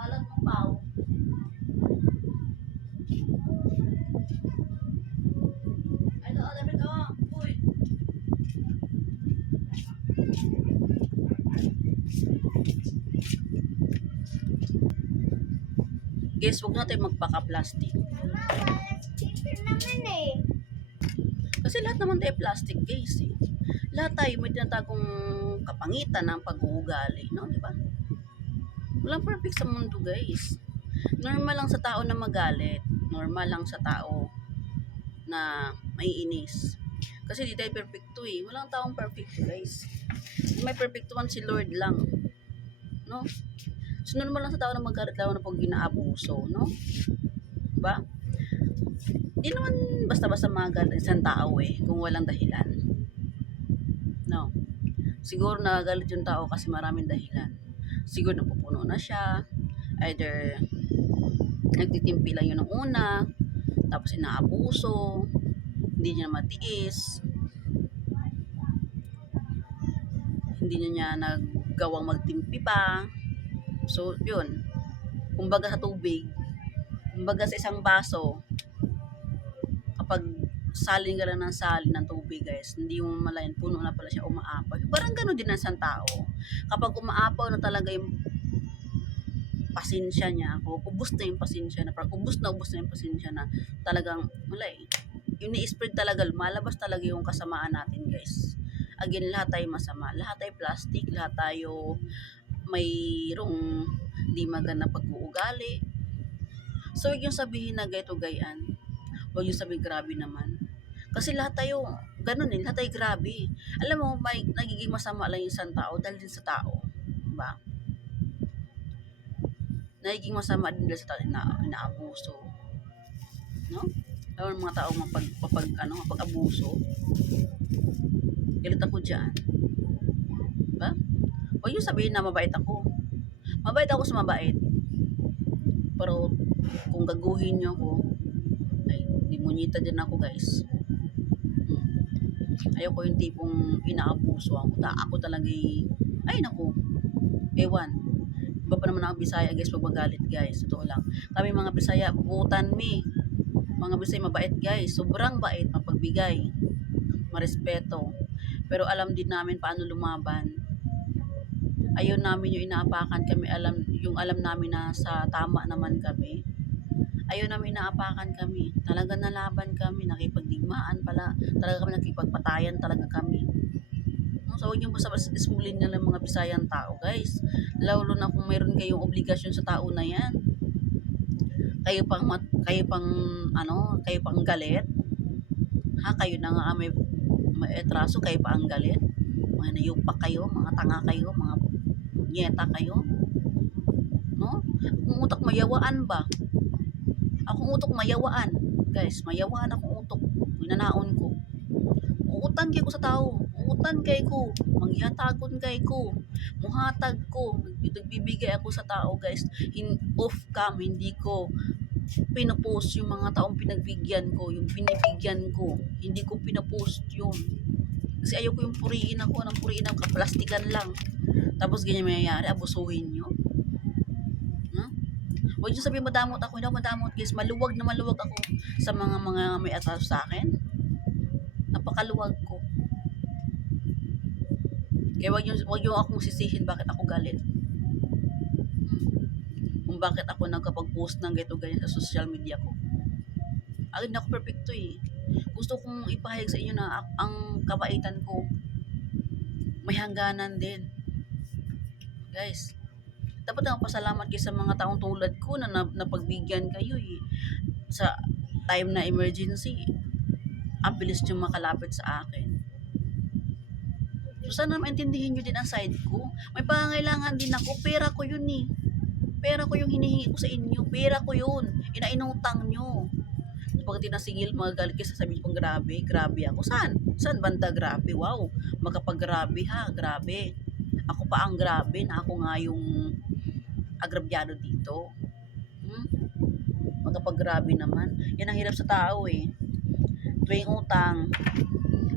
Alat mo pao. Ito, dapat ito. Uy. Guys, huwag natin magpaka-plastic. Mama, cheaper naman eh. Kasi lahat naman tayo plastic, guys. Eh. Lahat tayo may tinatagong kapangitan ng pag-uugali, no? Di ba? Walang perfect sa mundo, guys. Normal lang sa tao na magalit. Normal lang sa tao na maiinis. Kasi di tayo perfecto eh. Walang taong perfecto, guys. May perfecto man si Lord lang. No? So, normal lang sa tao na magalit lalo na pag ginaabuso, no? Diba? Di naman basta-basta magalit ang isang tao eh, kung walang dahilan. No? Siguro nagagalit yung tao kasi maraming dahilan. Siguro napupuno na siya, either nagtitimpi lang yun ng una, tapos inaabuso, hindi niya matiis, hindi niya nagawang magtimpi pa. So, yun. Kumbaga sa tubig, kumbaga sa isang baso, kapag salin ka lang ng salin ng tubig, guys, hindi mo malayan, puno na pala siya, umaapaw. Parang gano'n din ang isang tao. Kapag umaapaw na talaga yung pasensya niya, ubos na yung pasensya na, parang ubos na yung pasensya na, talagang, wala eh. Yung ni-spread talaga, lumalabas talaga yung kasamaan natin, guys. Again, lahat tayo masama. Lahat tayo plastic, lahat tayo mayroong di maganda pag-uugali. So, huwag yung sabihin na gaito gayan. Huwag yung sabihin grabe naman. Kasi lahat tayo, ganun eh, lahat tayo grabe. Alam mo, may nagiging masama lang yung isang tao dahil din sa tao. Diba? Nagiging masama din dahil sa tao na inaabuso. No? Alam mga tao mapag-abuso. Galit ako dyan. Diba? Huwag yung sabihin na mabait ako. Mabait ako sa mabait. Pero kung gaguhin nyo ako, ay demonita din ako, guys. Ayoko yung tipong inaabuso ako. Ako talaga ay naku, ewan. Iba pa naman ako Bisaya, guys, pag magalit, guys. Totoo lang. Kami mga Bisaya, puputan mi. Mga Bisaya mabait, guys. Sobrang bait, mapagbigay, marespeto. Pero alam din namin paano lumaban. Ayaw namin yung inaapakan kami, alam namin na sa tama naman kami. Ayaw namin inaapakan kami. Talaga nalaban kami, nakipagdigmaan pala. Talaga kami nakipagpatayan talaga kami. So, huwag yung basta-basta ismulin nila mga Bisayang tao, guys. Lalo na kung mayroon kayong obligasyon sa tao na yan. Kayo pang galit. Ha, kayo na nga may etraso, kayo pa ang galit. Mga nayupak kayo, mga tanga kayo, mga nyeta kayo. No? Kung utak mayawaan ba? Akong utok mayawaan. Guys, mayawaan akong utok. Minanaon ko. Uutan kay ko sa tao. Uutan kay ko. Mangyatagon kay ko. Muhatag ko. Nagbibigay ako sa tao, guys. Off cam, hindi ko pinapost yung mga taong pinagbigyan ko, yung binibigyan ko. Hindi ko pinapost yun. Kasi ayoko yung puriin ako, kaplastikan lang. Tapos ganyan mayayari, abusuhin nyo. No? Huwag nyo sabihin madamot ako, hindi ako madamot, guys. Maluwag na maluwag ako sa mga may atraso sa akin. Napakaluwag ko. Kaya wag nyo akong sisihin bakit ako galit. Kung bakit ako nagkapag-post ng ganyan sa social media ko. Agad na ako perfecto eh. Gusto kong ipahayag sa inyo na ang kabaitan ko may hangganan din. Guys, dapat ako pasalamat kayo sa mga taong tulad ko na napagbigyan kayo eh. Sa time na emergency, ang bilis nyo makalapit sa akin. So sana maintindihin nyo din ang side ko. May pangangailangan din ako, pera ko yun eh. Pera ko yung hinihingi ko sa inyo. Pera ko yun. Inainutang nyo. Pag tinasigil, magagalit kayo, sasabihin ko, grabe ako. Saan? Saan banda grabe? Wow. Magkapag-grabe ha, grabe. Ako pa ang grabe na ako nga yung agrabyado dito. Magkapag-grabe naman. Yan ang hirap sa tao eh. Tuwing utang,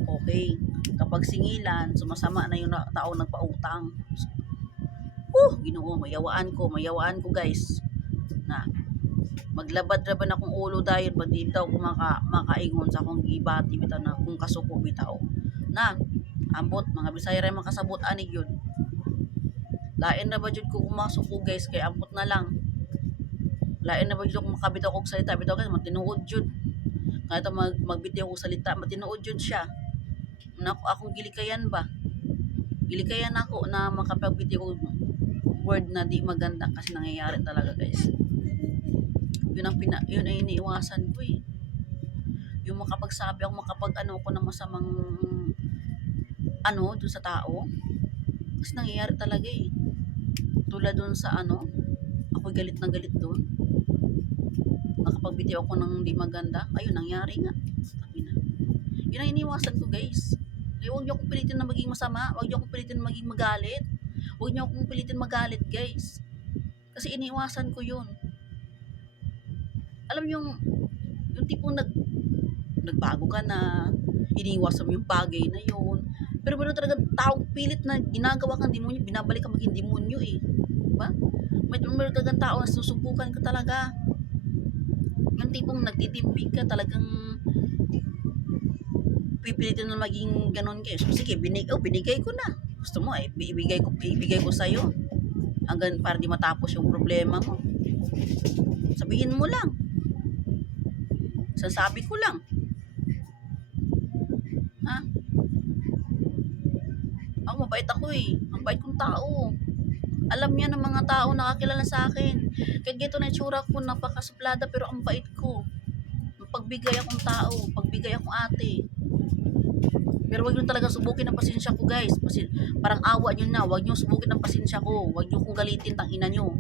okay. Kapag singilan, sumasama na yung tao nagpautang. Ginoo, mayawaan ko guys. Na maglabad-laban akong ulo dahil pag di bitaw ko makaingon sa akong gibati bitaw na kung kasuko bitaw. Na ambot mga Bisaya ray makasabot ani gyud. Lain na ba jud ko kumasuko guys kay ambot na lang. Lain na ba jud ko makabitaw kog salita bitaw guys matinuod jud. Kahit magbitiw ko salita matinuod jud siya. Na akong gilikayan ba? Gilikayan ako na makapagbitiw ko word na di maganda kasi nangyayari talaga guys. Yun ay iniiwasan ko eh. Yung makapagsabi ako, makapag-ano ko ng masamang doon sa tao. Kasi nangyayari talaga eh. Tulad doon sa ako galit na galit doon. Nakapagbitiw ako ng di maganda. Ayun, nangyari nga. Sabi na. Yun ang iniiwasan ko guys. Kaya huwag niyo akong pilitin na maging masama. Huwag niyo akong pilitin na maging magalit. Huwag niyo akong pilitin magalit guys. Kasi iniiwasan ko yun. Alam yung tipong nagbago ka na, iniiwasan mo yung bagay na yun. Pero meron talaga taong pilit na ginagawa kang demonyo, binabalik ka maging demonyo eh. Diba? Meron talaga tao na susubukan ka talaga. Yung tipong nagtitimpik ka talagang pipilitin na maging ganon kayo. So, sige, binigay ko na. Gusto mo eh, ibigay ko sa'yo. Hanggang para di matapos yung problema mo. Sabihin mo lang. Sasabi ko lang. Ha? Ako mabait ako eh. Ang bait kong tao. Alam niya ng mga tao nakakilala sa akin. Kaya gito na itsura ko, napakasuplada pero ang bait ko. Pagbigay akong tao, pagbigay akong ate. Pero wag niyo talaga subukin ang pasensya ko guys. Parang awa niyo na, wag niyo subukin ang pasensya ko. Wag niyo kong galitin tang ina niyo.